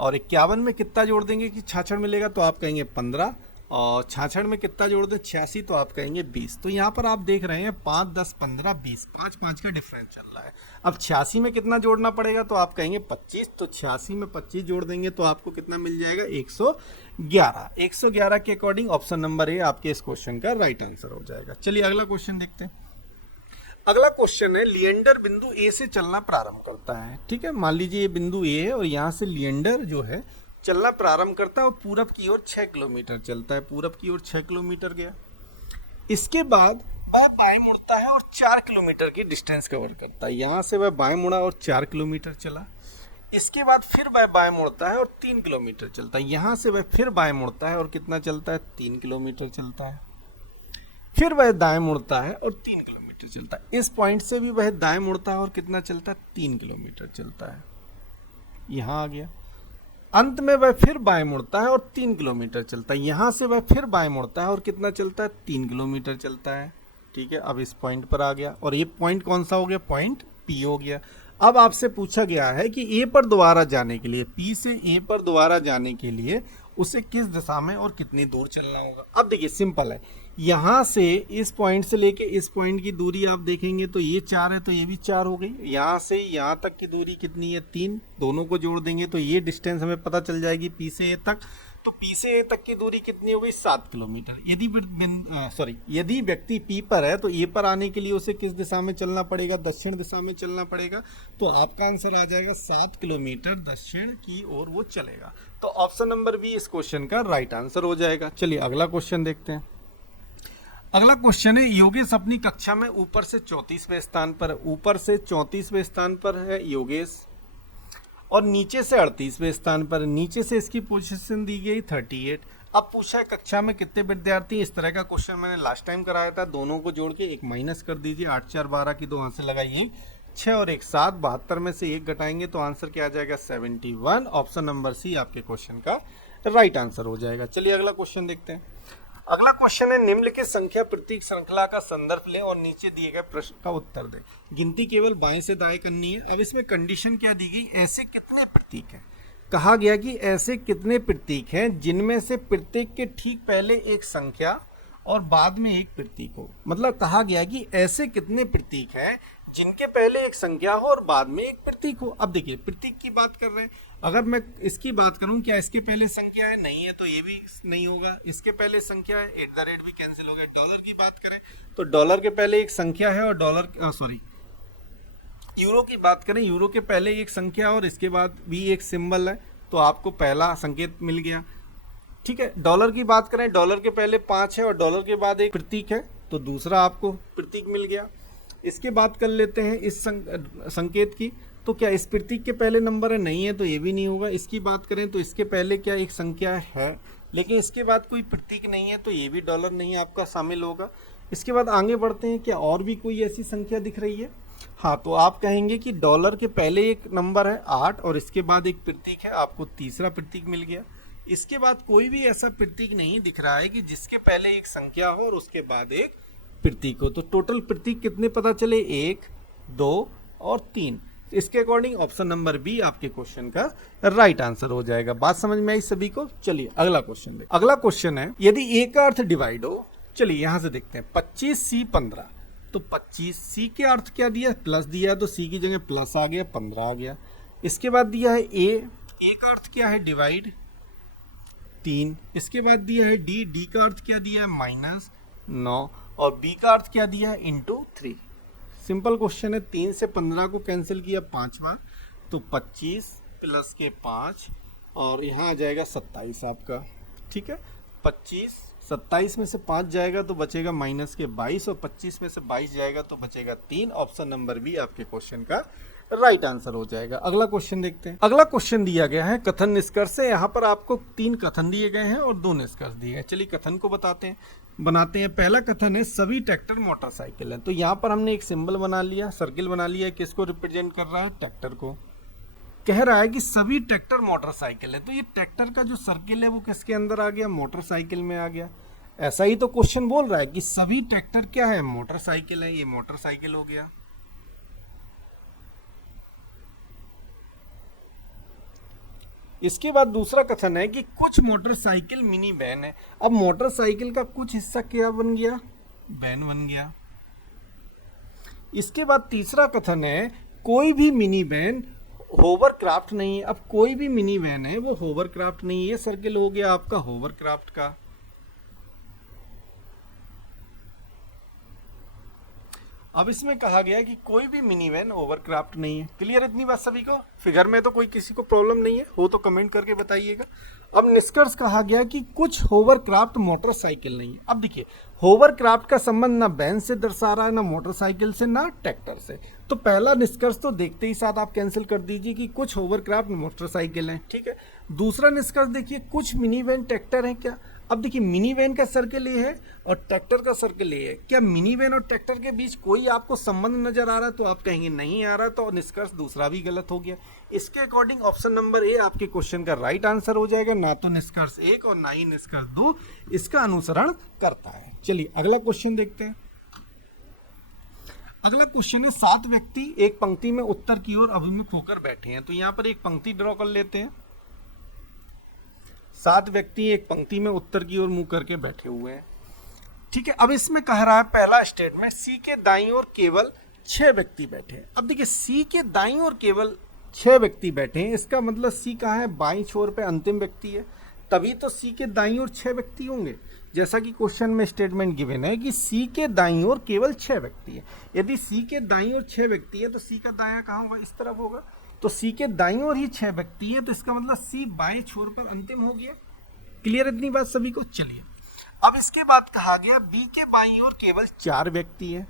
और 51 में कितना जोड़ देंगे कि 66 मिलेगा, तो आप कहेंगे 15। और 66 में कितना जोड़ दें 86, तो आप कहेंगे 20। तो यहाँ पर आप देख रहे हैं 5 10 15 20, 5 5 का डिफरेंस चल रहा है। अब 86 में कितना जोड़ना पड़ेगा, तो आप कहेंगे 25। तो 86 में 25 जोड़ देंगे तो आपको कितना मिल जाएगा 111। 111 के अकॉर्डिंग ऑप्शन नंबर ए आपके इस क्वेश्चन का राइट आंसर हो जाएगा। चलिए अगला क्वेश्चन देखते हैं। अगला क्वेश्चन है लिएंडर बिंदु ए से चलना प्रारंभ करता है। ठीक है, मान लीजिए ये बिंदु ए है और यहाँ से लिएंडर जो है चलना प्रारंभ करता है और पूरब की ओर 6 किलोमीटर चलता है, पूरब की ओर 6 किलोमीटर गया। इसके बाद वह बाएं मुड़ता है और 4 किलोमीटर की डिस्टेंस कवर करता है। यहाँ से वह बाएं मुड़ा और 4 किलोमीटर चला। इसके बाद फिर वह बाएं मुड़ता है और 3 किलोमीटर चलता है। यहाँ से वह फिर बाएं मुड़ता है और कितना चलता है, 3 किलोमीटर चलता है। फिर वह दाएं मुड़ता है और 3 किलोमीटर चलता है। इस पॉइंट से भी वह दाएं मुड़ता है और कितना चलता है, 3 किलोमीटर चलता है। यहाँ आ गया। अंत में वह फिर बाएं मुड़ता है और 3 किलोमीटर चलता है। यहाँ से वह फिर बाएं मुड़ता है और कितना चलता है, 3 किलोमीटर चलता है। ठीक है, अब इस पॉइंट पर आ गया और ये पॉइंट कौन सा हो गया, पॉइंट पी हो गया। अब आपसे पूछा गया है कि ए पर दोबारा जाने के लिए, पी से ए पर दोबारा जाने के लिए उसे किस दिशा में और कितनी दूर चलना होगा। अब देखिए सिंपल है, यहाँ से इस पॉइंट से लेके इस पॉइंट की दूरी आप देखेंगे तो ये 4 है, तो ये भी 4 हो गई। यहाँ से यहाँ तक की दूरी कितनी है, 3। दोनों को जोड़ देंगे तो ये डिस्टेंस हमें पता चल जाएगी पी से ए तक। तो पी से ए तक की दूरी कितनी हो गई, 7 किलोमीटर। यदि व्यक्ति पी पर है तो ए पर आने के लिए उसे किस दिशा में चलना पड़ेगा, दक्षिण दिशा में चलना पड़ेगा। तो आपका आंसर आ जाएगा 7 किलोमीटर दक्षिण की ओर वो चलेगा। तो ऑप्शन नंबर बी इस क्वेश्चन का राइट आंसर हो जाएगा। चलिए अगला क्वेश्चन देखते हैं। अगला क्वेश्चन है योगेश अपनी कक्षा में ऊपर से 34वें स्थान पर, ऊपर से 34वें स्थान पर है योगेश और नीचे से 38वें स्थान पर। नीचे से इसकी पोजीशन दी गई 38। अब पूछा है कक्षा में कितने विद्यार्थी। इस तरह का क्वेश्चन मैंने लास्ट टाइम कराया था। दोनों को जोड़ के एक माइनस कर दीजिए, 8 4 12 की 2 हाथ से लगाइए 6 और 1 7, 72 में से 1 घटाएंगे तो आंसर क्या आ जाएगा 71। ऑप्शन नंबर सी आपके क्वेश्चन का राइट आंसर हो जाएगा। चलिए अगला क्वेश्चन देखते हैं। अगला क्वेश्चन है निम्नलिखित संख्या प्रतीक श्रृंखला का संदर्भ लें और नीचे दिए गए प्रश्न का उत्तर दें। गिनती केवल बाएं से दाएं करनी है। अब इसमें कंडीशन क्या दी गई, ऐसे कितने प्रतीक हैं। कहा गया कि ऐसे कितने प्रतीक हैं जिनमें से प्रत्येक के ठीक पहले एक संख्या और बाद में एक प्रतीक हो। मतलब कहा गया कि ऐसे कितने प्रतीक हैं जिनके पहले एक संख्या हो और बाद में एक प्रतीक हो। अब देखिए प्रतीक की बात कर रहे हैं, अगर मैं इसकी बात करूं क्या इसके पहले संख्या है, नहीं है तो ये भी नहीं होगा। इसके पहले संख्या है, एट द रेट भी कैंसिल हो गया। डॉलर की बात करें तो डॉलर के पहले एक संख्या है और यूरो की बात करें, यूरो के पहले एक संख्या और इसके बाद भी एक सिंबल है, तो आपको पहला संकेत मिल गया। ठीक है, डॉलर की बात करें, डॉलर के पहले 5 है और डॉलर के बाद एक प्रतीक है, तो दूसरा आपको प्रतीक मिल गया। इसके बात कर लेते हैं इस संकेत की, तो क्या इस प्रतीक के पहले नंबर है, नहीं है तो ये भी नहीं होगा। इसकी बात करें तो इसके पहले क्या एक संख्या है, लेकिन इसके बाद कोई प्रतीक नहीं है, तो ये भी डॉलर नहीं आपका शामिल होगा। इसके बाद आगे बढ़ते हैं, क्या और भी कोई ऐसी संख्या दिख रही है। हाँ, तो आप कहेंगे कि डॉलर के पहले एक नंबर है 8 और इसके बाद एक प्रतीक है, आपको तीसरा प्रतीक मिल गया। इसके बाद कोई भी ऐसा प्रतीक नहीं दिख रहा है कि जिसके पहले एक संख्या हो और उसके बाद एक प्रतीक हो। तो टोटल प्रतीक कितने पता चले, 1 2 और 3। इसके अकॉर्डिंग ऑप्शन नंबर बी आपके क्वेश्चन का राइट आंसर हो जाएगा। बात समझ में आई सभी को। चलिए अगला क्वेश्चन देखिए। अगला क्वेश्चन है यदि ए का अर्थ डिवाइड हो, चलिए यहां से देखते हैं 25C 15, तो 25C के अर्थ क्या दिया, प्लस दिया, तो C की जगह प्लस आ गया, 15 आ गया। इसके बाद दिया है ए का अर्थ क्या है, डिवाइड 3। इसके बाद दिया है डी का अर्थ क्या दिया है, -9, और बी का अर्थ क्या दिया है, इंटू 3। सिंपल क्वेश्चन है। 3 से 15 को कैंसिल किया 5 बार, तो 25 प्लस के 5 और यहाँ आ जाएगा 27 आपका। ठीक है, 25, 27 में से 5 जाएगा तो बचेगा माइनस के 22 और 25 में से 22 जाएगा तो बचेगा 3। ऑप्शन नंबर बी आपके क्वेश्चन का राइट आंसर हो जाएगा। अगला क्वेश्चन देखते हैं। अगला क्वेश्चन दिया गया है कथन निष्कर्ष से। यहाँ पर आपको 3 कथन दिए गए हैं और 2 निष्कर्ष दिए गए। चलिए कथन को बनाते हैं। पहला कथन है सभी ट्रैक्टर मोटरसाइकिल है। तो यहाँ पर हमने एक सिंबल बना लिया, सर्किल बना लिया। किसको रिप्रेजेंट कर रहा है? ट्रैक्टर को। कह रहा है कि सभी ट्रैक्टर मोटरसाइकिल है। तो ये ट्रैक्टर का जो सर्किल है वो किसके अंदर आ गया? मोटरसाइकिल में आ गया। ऐसा ही तो क्वेश्चन बोल रहा है कि सभी ट्रैक्टर क्या है? मोटरसाइकिल है। ये मोटरसाइकिल हो गया। इसके बाद दूसरा कथन है कि कुछ मोटरसाइकिल मिनी वैन है। अब मोटरसाइकिल का कुछ हिस्सा क्या बन गया? वैन बन गया। इसके बाद तीसरा कथन है कोई भी मिनी वैन होवरक्राफ्ट नहीं है। अब कोई भी मिनी वैन है वो होवरक्राफ्ट नहीं है। सर्किल हो गया आपका होवरक्राफ्ट का। अब इसमें कहा गया कि कोई भी मिनी वैन ओवरक्राफ्ट नहीं है। क्लियर इतनी बात सभी को? फिगर में तो कोई किसी को प्रॉब्लम नहीं है, हो तो कमेंट करके बताइएगा। अब निष्कर्ष कहा गया कि कुछ होवरक्राफ्ट मोटरसाइकिल नहीं है। अब देखिए होवरक्राफ्ट का संबंध ना वैन से दर्शा रहा है, ना मोटरसाइकिल से, ना ट्रैक्टर से। तो पहला निष्कर्ष तो देखते ही साथ आप कैंसिल कर दीजिए कि कुछ होवरक्राफ्ट मोटरसाइकिल हैं। ठीक है। दूसरा निष्कर्ष देखिए कुछ मिनी वैन ट्रैक्टर है क्या? अब देखिए मिनी वैन का सर्किल ये है और ट्रैक्टर का सर्किल ये है। क्या मिनी वैन और ट्रैक्टर के बीच कोई आपको संबंध नजर आ रहा है? तो आप कहेंगे नहीं आ रहा, तो निष्कर्ष दूसरा भी गलत हो गया। इसके अकॉर्डिंग ऑप्शन नंबर ए आपके क्वेश्चन का राइट आंसर हो जाएगा। ना तो निष्कर्ष 1 और ना ही निष्कर्ष 2 इसका अनुसरण करता है। चलिए अगला क्वेश्चन देखते हैं। अगला क्वेश्चन है 7 व्यक्ति एक पंक्ति में उत्तर की ओर अभिमुख होकर बैठे हैं। तो यहाँ पर एक पंक्ति ड्रॉ कर लेते हैं। 7 व्यक्ति एक पंक्ति में उत्तर की ओर मुंह करके बैठे हुए हैं। ठीक है। अब इसमें कह रहा है पहला स्टेटमेंट सी के दाईं ओर केवल 6 व्यक्ति बैठे हैं। अब देखिए सी के दाईं ओर केवल 6 व्यक्ति बैठे हैं, इसका मतलब सी कहाँ है? बाईं छोर पे अंतिम व्यक्ति है, तभी तो सी के दाईं ओर 6 व्यक्ति होंगे। जैसा कि क्वेश्चन में स्टेटमेंट गिवन है कि सी के दाईं ओर केवल 6 व्यक्ति है। यदि सी के दाईं ओर 6 व्यक्ति है तो सी का दायां कहाँ होगा? इस तरफ होगा। तो सी के दाईं ओर ही 6 व्यक्ति है, तो इसका मतलब सी बाएं छोर पर अंतिम हो गया। क्लियर इतनी बात सभी को? चलिए अब इसके बाद कहा गया बी के बाईं ओर केवल 4 व्यक्ति हैं।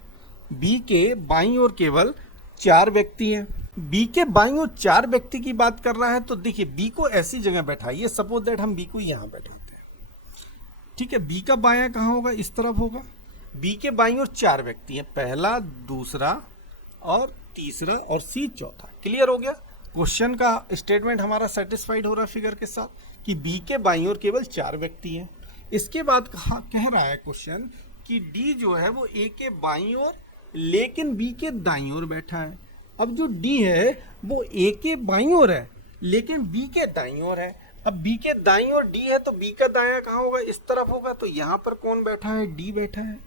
बी के बाईं ओर केवल 4 व्यक्ति हैं। बी के बाईं ओर 4 व्यक्ति की बात कर रहा है, तो देखिए बी को ऐसी जगह बैठाइए, सपोज दैट हम बी को यहाँ बैठाते हैं। ठीक है। बी का बायां कहाँ होगा? इस तरफ होगा। बी के बाईं ओर 4 व्यक्ति हैं, पहला, दूसरा और तीसरा और सी चौथा। क्लियर हो गया? क्वेश्चन का स्टेटमेंट हमारा सेटिस्फाइड हो रहा है फिगर के साथ कि बी के बाईं ओर केवल 4 व्यक्ति हैं। इसके बाद कह रहा है क्वेश्चन कि डी जो है वो ए के बाईं ओर लेकिन बी के दाईं ओर बैठा है। अब जो डी है वो ए के बाईं ओर है लेकिन बी के दाईं ओर है। अब बी के दाईं ओर डी है तो बी का दायां कहाँ होगा? इस तरफ होगा। तो यहाँ पर कौन बैठा है? डी बैठा है।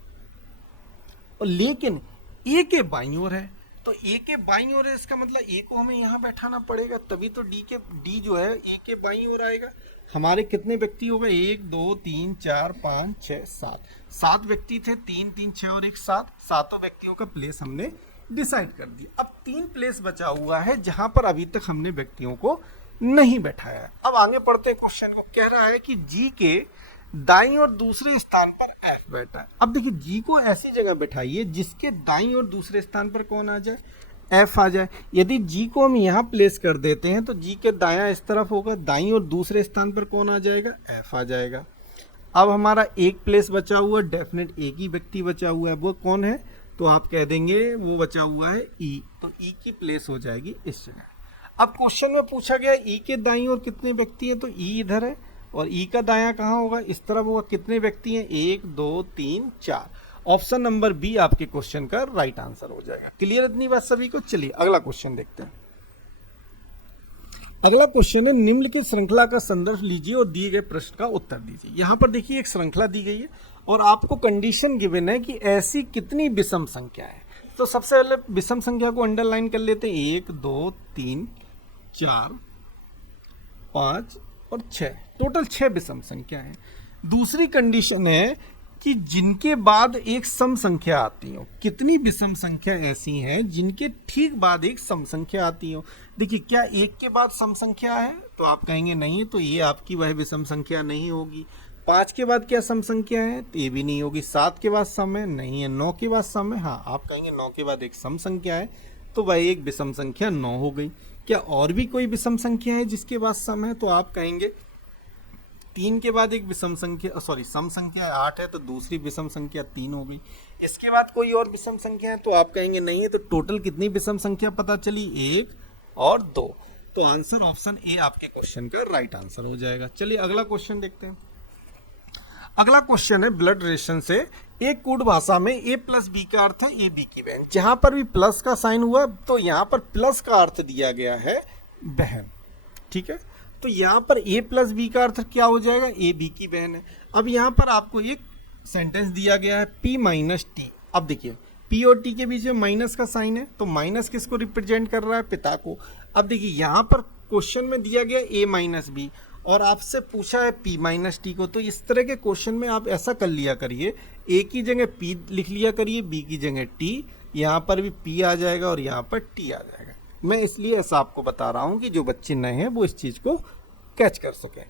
और लेकिन ए के बाईं ओर है, तो ए के बाईं ओर है, इसका मतलब ए को हमें यहाँ बैठाना पड़ेगा, तभी तो डी जो है ए के बाईं ओर आएगा। हमारे कितने व्यक्ति हो गए? 1 2 3 4 5 6 7 7 व्यक्ति थे। 3 3 6 और 1 7। सातों व्यक्तियों का प्लेस हमने डिसाइड कर दिया। अब 3 प्लेस बचा हुआ है जहां पर अभी तक हमने व्यक्तियों को नहीं बैठाया है। अब आगे पढ़ते हैं क्वेश्चन को। कह रहा है कि जी के दाईं और दूसरे स्थान पर एफ बैठा है। अब देखिए जी को ऐसी जगह बैठाइए जिसके दाईं और दूसरे स्थान पर कौन आ जाए? एफ आ जाए। यदि जी को हम यहाँ प्लेस कर देते हैं तो जी के दायां इस तरफ होगा, दाईं और दूसरे स्थान पर कौन आ जाएगा? एफ आ जाएगा। अब हमारा एक प्लेस बचा हुआ, डेफिनेट एक ही व्यक्ति बचा हुआ है, वो कौन है? तो आप कह देंगे वो बचा हुआ है ई। तो ई की प्लेस हो जाएगी इस जगह। अब क्वेश्चन में पूछा गया ई के दाईं ओर कितने व्यक्ति हैं? तो ई इधर है और ई का दायां कहाँ होगा? इस तरफ होगा। कितने व्यक्ति हैं? 1 2 3 4। ऑप्शन नंबर बी आपके क्वेश्चन का राइट आंसर हो जाएगा। क्लियर इतनी बात सभी को? चलिए अगला क्वेश्चन देखते हैं। अगला क्वेश्चन है निम्न की श्रृंखला का संदर्भ लीजिए और दिए गए प्रश्न का उत्तर दीजिए। यहाँ पर देखिए एक श्रृंखला दी गई है और आपको कंडीशन गिवन है कि ऐसी कितनी विषम संख्या है। तो सबसे पहले विषम संख्या को अंडरलाइन कर लेते हैं। 1 2 3 4 5 और 6, टोटल 6 विषम संख्या है। दूसरी कंडीशन है कि जिनके बाद एक सम संख्या आती हो। कितनी विषम संख्या ऐसी हैं जिनके ठीक बाद एक सम संख्या आती हो? देखिए क्या एक के बाद सम संख्या है? तो आप कहेंगे नहीं, तो ये आपकी वह विषम संख्या नहीं होगी। 5 के बाद क्या सम संख्या है? तो ये भी नहीं होगी। 7 के बाद सम है? नहीं है। 9 के बाद सम है? हाँ, आप कहेंगे 9 के बाद एक सम संख्या है, तो भाई एक विषम संख्या 9 हो गई। क्या और भी कोई विषम संख्या है जिसके बाद सम है? तो आप कहेंगे 3 के बाद एक विषम संख्या, सॉरी सम संख्या 8 है, तो दूसरी विषम संख्या 3 हो गई। इसके बाद कोई और विषम संख्या है? तो आप कहेंगे नहीं है। तो टोटल कितनी विषम संख्या पता चली? 1 और 2। तो आंसर ऑप्शन ए आपके क्वेश्चन का राइट आंसर हो जाएगा। चलिए अगला क्वेश्चन देखते हैं। अगला क्वेश्चन है ब्लड रिलेशन से। एक कूट भाषा में ए प्लस बी का अर्थ है ए बी की बहन। जहां पर भी प्लस का साइन हुआ तो यहां पर प्लस का अर्थ दिया गया है बहन, ठीक है। तो यहां पर ए प्लस बी का अर्थ क्या हो जाएगा? ए बी की बहन है। अब यहां पर आपको एक सेंटेंस दिया गया है पी माइनस टी। अब देखिए पी और टी के बीच में माइनस का साइन है, तो माइनस किसको रिप्रेजेंट कर रहा है? पिता को। अब देखिए यहाँ पर क्वेश्चन में दिया गया ए माइनस बी और आपसे पूछा है पी माइनस टी को। तो इस तरह के क्वेश्चन में आप ऐसा कर लिया करिए, ए की जगह पी लिख लिया करिए, बी की जगह टी। यहाँ पर भी पी आ जाएगा और यहाँ पर टी आ जाएगा। मैं इसलिए ऐसा आपको बता रहा हूँ कि जो बच्चे नए हैं वो इस चीज़ को कैच कर सके।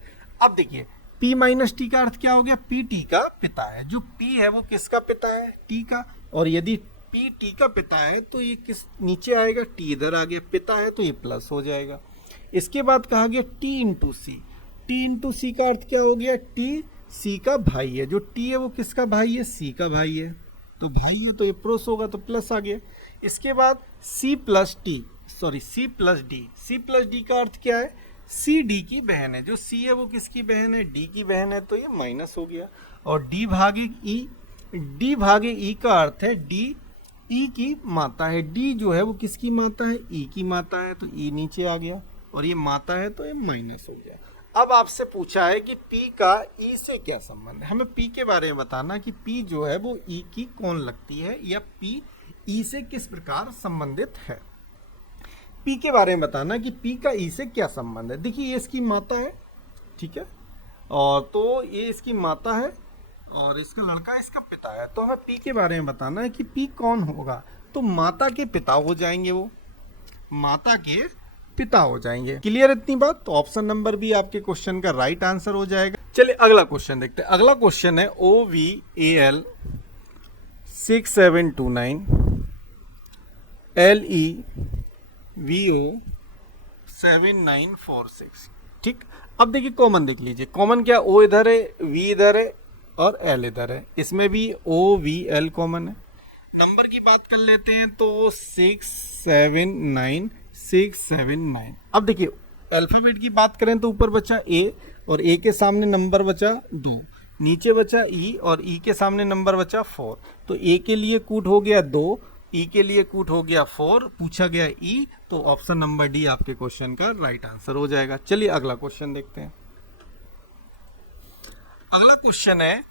अब देखिए पी माइनस टी का अर्थ क्या हो गया? पी टी का पिता है। जो पी है वो किसका पिता है? टी का। और यदि पी टी का पिता है तो ये किस नीचे आएगा? टी इधर आ गया, पिता है तो ये प्लस हो जाएगा। इसके बाद कहा गया टी इंटू सी। टी इंटू सी का अर्थ क्या हो गया? टी सी का भाई है। जो टी है वो किसका भाई है? सी का भाई है। तो भाई है तो ये प्लस होगा, तो प्लस आ गया। इसके बाद C plus T, sorry C plus D. C plus D का अर्थ क्या है? सी डी की बहन है। जो सी है वो किसकी बहन है? डी की बहन है, तो ये माइनस हो गया। और डी भागे ई, डी भागे ई का अर्थ है डी ई की माता है। डी जो है वो किसकी माता है? ई की माता है, तो ई नीचे आ गया और ये माता है तो ये माइनस हो गया। अब आपसे पूछा है कि पी का ई से क्या संबंध है। हमें पी के बारे में बताना कि पी जो है वो ई की कौन लगती है या पी ई से किस प्रकार संबंधित है। पी के बारे में बताना कि पी का ई से क्या संबंध है। देखिए ये इसकी माता है, ठीक है, और तो ये इसकी माता है और इसका लड़का इसका पिता है। तो हमें पी के बारे में बताना है कि पी कौन होगा। तो माता के पिता हो जाएंगे, वो माता के पिता हो जाएंगे। क्लियर इतनी बात? तो ऑप्शन नंबर बी आपके क्वेश्चन का राइट आंसर हो जाएगा। चलिए अगला क्वेश्चन देखते हैं। अगला क्वेश्चन है OVAL 6729 LEVO 7946, ठीक। अब देखिए कॉमन देख लीजिए। कॉमन क्या? O इधर है, V इधर है और L इधर है। इसमें भी OVL कॉमन है। नंबर की बात कर लेते हैं तो 679679। अब देखिए अल्फाबेट की बात करें तो ऊपर बचा A और A के सामने नंबर बचा 2, नीचे बचा E और E के सामने नंबर बचा 4। तो A के लिए कूट हो गया 2, E के लिए कूट हो गया 4, पूछा गया E, तो ऑप्शन नंबर डी आपके क्वेश्चन का राइट आंसर हो जाएगा। चलिए अगला क्वेश्चन देखते हैं। अगला क्वेश्चन है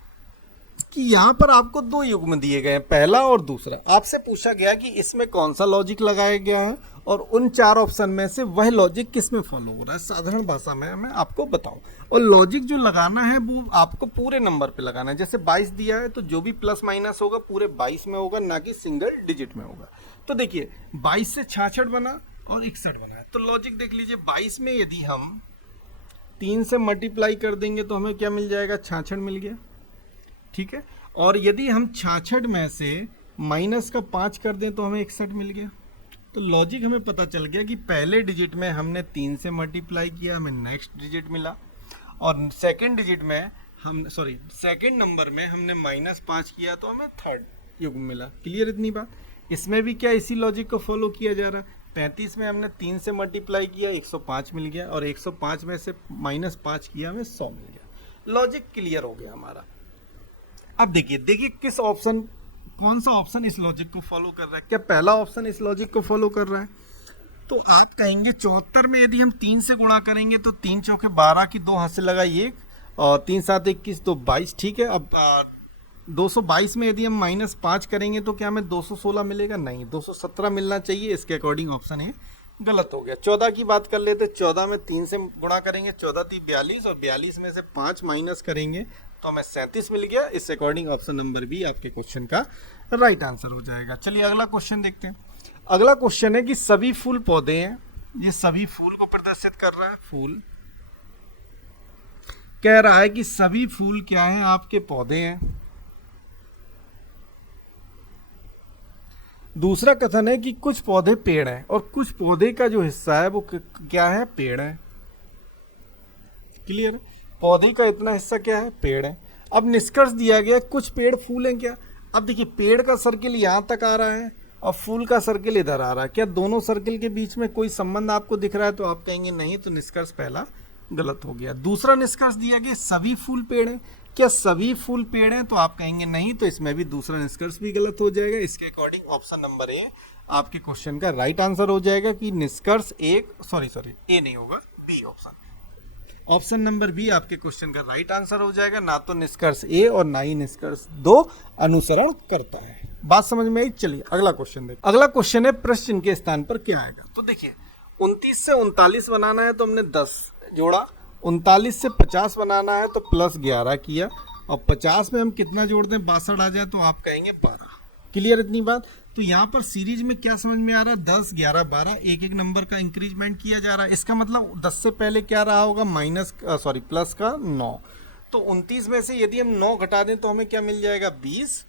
कि यहाँ पर आपको 2 युग्म दिए गए हैं, पहला और दूसरा। आपसे पूछा गया कि इसमें कौन सा लॉजिक लगाया गया है और उन 4 ऑप्शन में से वह लॉजिक किस में फॉलो हो रहा है। साधारण भाषा में मैं आपको बताऊं, और लॉजिक जो लगाना है वो आपको पूरे नंबर पे लगाना है। जैसे 22 दिया है तो जो भी प्लस माइनस होगा पूरे 22 में होगा, ना कि सिंगल डिजिट में होगा। तो देखिए 22 से 66 बना और 61 बना है। तो लॉजिक देख लीजिए, 22 में यदि हम 3 से मल्टीप्लाई कर देंगे तो हमें क्या मिल जाएगा? 66 मिल गया, ठीक है। और यदि हम 66 में से माइनस का 5 कर दें तो हमें 61 मिल गया। तो लॉजिक हमें पता चल गया कि पहले डिजिट में हमने 3 से मल्टीप्लाई किया, हमें नेक्स्ट डिजिट मिला, और सेकंड डिजिट में सेकंड नंबर में हमने -5 किया तो हमें थर्ड युग्म मिला। क्लियर इतनी बात? इसमें भी क्या इसी लॉजिक को फॉलो किया जा रहा है। 35 में हमने 3 से मल्टीप्लाई किया, 105 मिल गया, और 105 में से -5 किया, हमें 100 मिल गया। लॉजिक क्लियर हो गया हमारा। अब देखिए किस ऑप्शन, कौन सा ऑप्शन इस लॉजिक को फॉलो कर रहा है। क्या पहला ऑप्शन इस लॉजिक को फॉलो कर रहा है? तो आप कहेंगे 74 में यदि हम 3 से गुणा करेंगे तो 3 चौके 12 की 2 हाथ से लगाई 1 और 3 7 21 तो 22, ठीक है। अब 222 में यदि हम -5 करेंगे तो क्या हमें 216 मिलेगा? नहीं, 217 मिलना चाहिए। इसके अकॉर्डिंग ऑप्शन ए गलत हो गया। 14 की बात कर लेते। 14 में 3 से गुणा करेंगे, 14 × 3 = 42 और 42 में से 5 माइनस करेंगे तो हमें 37 मिल गया। इस अकॉर्डिंग ऑप्शन नंबर बी आपके क्वेश्चन का राइट आंसर हो जाएगा। चलिए अगला क्वेश्चन देखते हैं। अगला क्वेश्चन है कि सभी फूल पौधे हैं, ये सभी फूल को प्रदर्शित कर रहा है। फूल कह रहा है कि सभी फूल क्या हैं, आपके पौधे हैं। दूसरा कथन है कि कुछ पौधे पेड़ हैं और कुछ पौधे का जो हिस्सा है वो क्या है, पेड़ है। क्लियर? पौधे का इतना हिस्सा क्या है, पेड़ है। अब निष्कर्ष दिया गया कुछ पेड़ फूल हैं क्या। अब देखिए पेड़ का सर्किल यहां तक आ रहा है और फूल का सर्किल इधर आ रहा है, क्या दोनों सर्किल के बीच में कोई संबंध आपको दिख रहा है, तो आप कहेंगे नहीं, तो निष्कर्ष पहला गलत हो गया। दूसरा निष्कर्ष दिया गया सभी फूल पेड़ हैं, क्या सभी फूल पेड़ हैं, तो आप कहेंगे नहीं, तो इसमें भी दूसरा निष्कर्ष भी गलत हो जाएगा। इसके अकॉर्डिंग ऑप्शन नंबर ए आपके क्वेश्चन का राइट आंसर हो जाएगा कि निष्कर्ष एक ए नहीं होगा, बी ऑप्शन नंबर बी आपके क्वेश्चन का राइट आंसर हो जाएगा। ना तो निष्कर्ष ए और ना ही निष्कर्ष दो अनुसरण करता है। बात समझ में आई? चलिए अगला क्वेश्चन देखिए। अगला क्वेश्चन है प्रश्न चिन्ह के स्थान पर क्या आएगा। तो देखिए 29 से 39 बनाना है तो हमने 10 जोड़ा, 39 से 50 बनाना है तो प्लस 11 किया, और 50 में हम कितना जोड़ दें, 62 आ जाए तो आप कहेंगे 12। क्लियर इतनी बात? तो यहाँ पर सीरीज में क्या समझ में आ रहा है, 10 11 12 एक एक नंबर का इंक्रीजमेंट किया जा रहा है। इसका मतलब 10 से पहले क्या रहा होगा, प्लस का 9। तो 29 में से यदि हम 9 घटा दें तो हमें क्या मिल जाएगा, 20।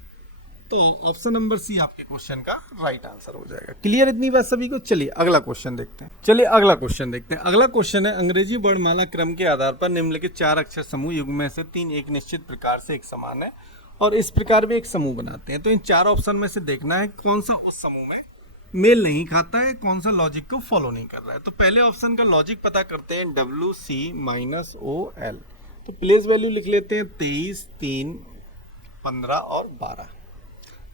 तो ऑप्शन नंबर सी आपके क्वेश्चन का राइट आंसर हो जाएगा। क्लियर इतनी बात सभी को? चलिए अगला क्वेश्चन देखते हैं। अगला क्वेश्चन है अंग्रेजी वर्णमाला क्रम के आधार पर निम्नलिखित 4 अक्षर समूह युग्म में से 3 एक निश्चित प्रकार से एक समान है और इस प्रकार वे एक समूह बनाते हैं। तो इन 4 ऑप्शन में से देखना है कौन सा उस समूह में मेल नहीं खाता है, कौन सा लॉजिक को फॉलो नहीं कर रहा है। तो पहले ऑप्शन का लॉजिक पता करते हैं, WC-OL। तो प्लेस वैल्यू लिख लेते हैं 23, 3, 15 और 12।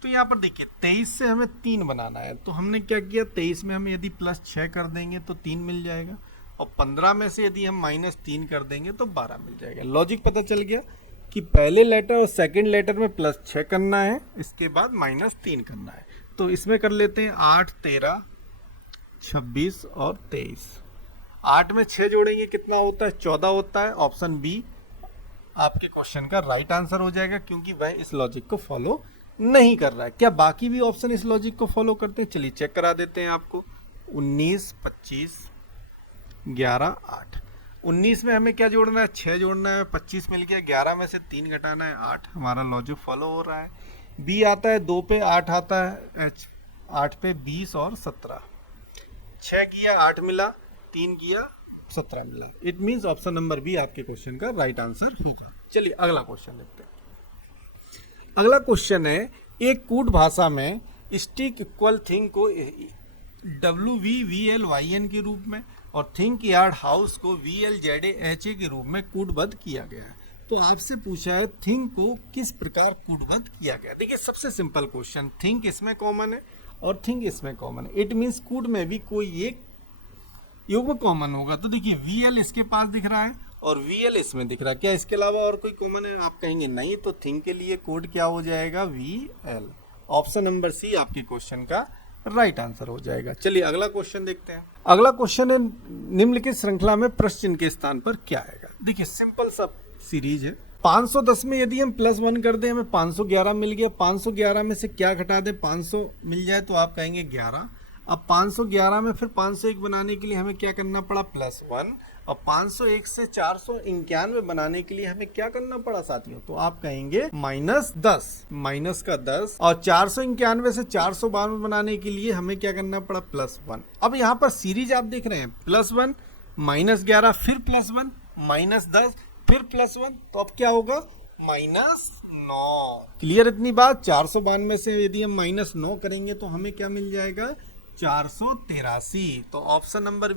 तो यहाँ पर देखिए 23 से हमें 3 बनाना है, तो हमने क्या किया, 23 में हम यदि +6 कर देंगे तो 3 मिल जाएगा, और 15 में से यदि हम -3 कर देंगे तो 12 मिल जाएगा। लॉजिक पता चल गया कि पहले लेटर और सेकंड लेटर में +6 करना है, इसके बाद -3 करना है। तो इसमें कर लेते हैं 8, 13, 26 और 23। 8 में 6 जोड़ेंगे कितना होता है, 14 होता है। ऑप्शन बी आपके क्वेश्चन का राइट आंसर हो जाएगा, क्योंकि वह इस लॉजिक को फॉलो नहीं कर रहा है। क्या बाकी भी ऑप्शन इस लॉजिक को फॉलो करते हैं? चलिए चेक करा देते हैं आपको। 19, 25, 11, 8। 19 में हमें क्या जोड़ना है, 6 जोड़ना है, 25 मिल गया, 11 में से 3 घटाना है, 8। हमारा लॉजिक फॉलो हो रहा है। बी आता है 2 पे, 8 आता है, 8 पे 20 और 17। 6 किया 8 मिला, 3 किया 17 मिला। It means option number B आपके क्वेश्चन का राइट आंसर होगा। चलिए अगला क्वेश्चन देखते हैं। अगला क्वेश्चन है, एक कूट भाषा में स्टिक इक्वल थिंग को WVVLYN के रूप में और थिंक यार्ड हाउस को VLZAHA के रूप में कूटबद्ध किया गया है। तो आपसे पूछा है थिंक को किस प्रकार कूटबद्ध किया गया। देखिए सबसे सिंपल क्वेश्चन, थिंक इसमें कॉमन है और थिंक इसमें कॉमन है। इट मीन्स कूट में भी कोई एक युग्म कॉमन होगा। तो देखिए VL इसके पास दिख रहा है और VL इसमें दिख रहा है, क्या इसके अलावा और कोई कॉमन है? आप कहेंगे नहीं, तो थिंक के लिए कोड क्या हो जाएगा, VL। ऑप्शन नंबर सी आपके क्वेश्चन का राइट आंसर हो जाएगा। चलिए अगला क्वेश्चन देखते हैं। अगला क्वेश्चन है, निम्नलिखित श्रृंखला में प्रश्न चिन्ह के स्थान पर क्या आएगा। देखिए सिंपल सा सीरीज है। 510 में यदि हम +1 कर दें हमें 511 मिल गया। 511 में से क्या घटा दें, 500 मिल जाए तो आप कहेंगे 11। अब 511 में फिर 501 बनाने के लिए हमें क्या करना पड़ा, +1। और 501 से 491 बनाने के लिए हमें क्या करना पड़ा साथियों, तो आप कहेंगे -10, माइनस का 10। और 491 से 492 बनाने के लिए हमें क्या करना पड़ा, +1। अब यहाँ पर सीरीज आप देख रहे हैं, +1, -11, फिर +1, -10, फिर +1, तो अब क्या होगा, -9। क्लियर इतनी बात? 492 से यदि हम -9 करेंगे तो हमें क्या मिल जाएगा, 483। तो ऑप्शन नंबर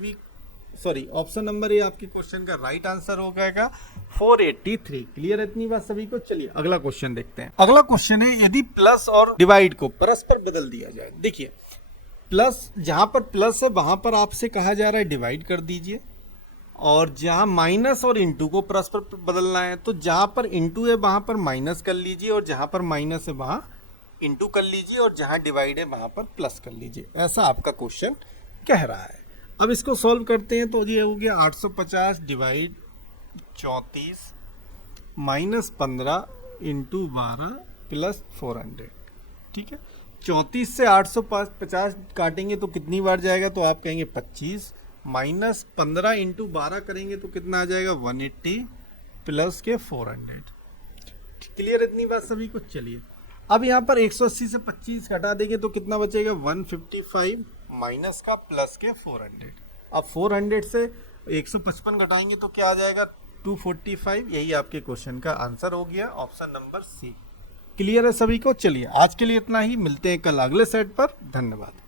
ए आपके क्वेश्चन का राइट आंसर हो जाएगा 483। क्लियर इतनी बात सभी को? चलिए अगला क्वेश्चन देखते हैं। अगला क्वेश्चन है, यदि प्लस और डिवाइड को परस्पर बदल दिया जाए। देखिए प्लस, जहां पर प्लस है वहां पर आपसे कहा जा रहा है डिवाइड कर दीजिए, और जहां माइनस और इंटू को परस्पर बदलना है तो जहां पर इंटू है वहां पर माइनस कर लीजिए, और जहां पर माइनस है वहां इंटू कर लीजिए, और जहां डिवाइड है वहां पर प्लस कर लीजिए। ऐसा आपका क्वेश्चन कह रहा है। अब इसको सॉल्व करते हैं तो ये हो गया 850 डिवाइड 34 -15 इंटू 12 प्लस 400। ठीक है, 34 से 850 काटेंगे तो कितनी बार जाएगा, तो आप कहेंगे 25। -15 इंटू 12 करेंगे तो कितना आ जाएगा, 180। प्लस के 400। क्लियर इतनी बात सभी को? चलिए अब यहाँ पर 180 से 25 घटा देंगे तो कितना बचेगा? 155 माइनस का प्लस के 400। अब 400 से 155 घटाएंगे तो क्या आ जाएगा? 245। यही आपके क्वेश्चन का आंसर हो गया, ऑप्शन नंबर सी। क्लियर है सभी को? चलिए आज के लिए इतना ही, मिलते हैं कल अगले सेट पर। धन्यवाद।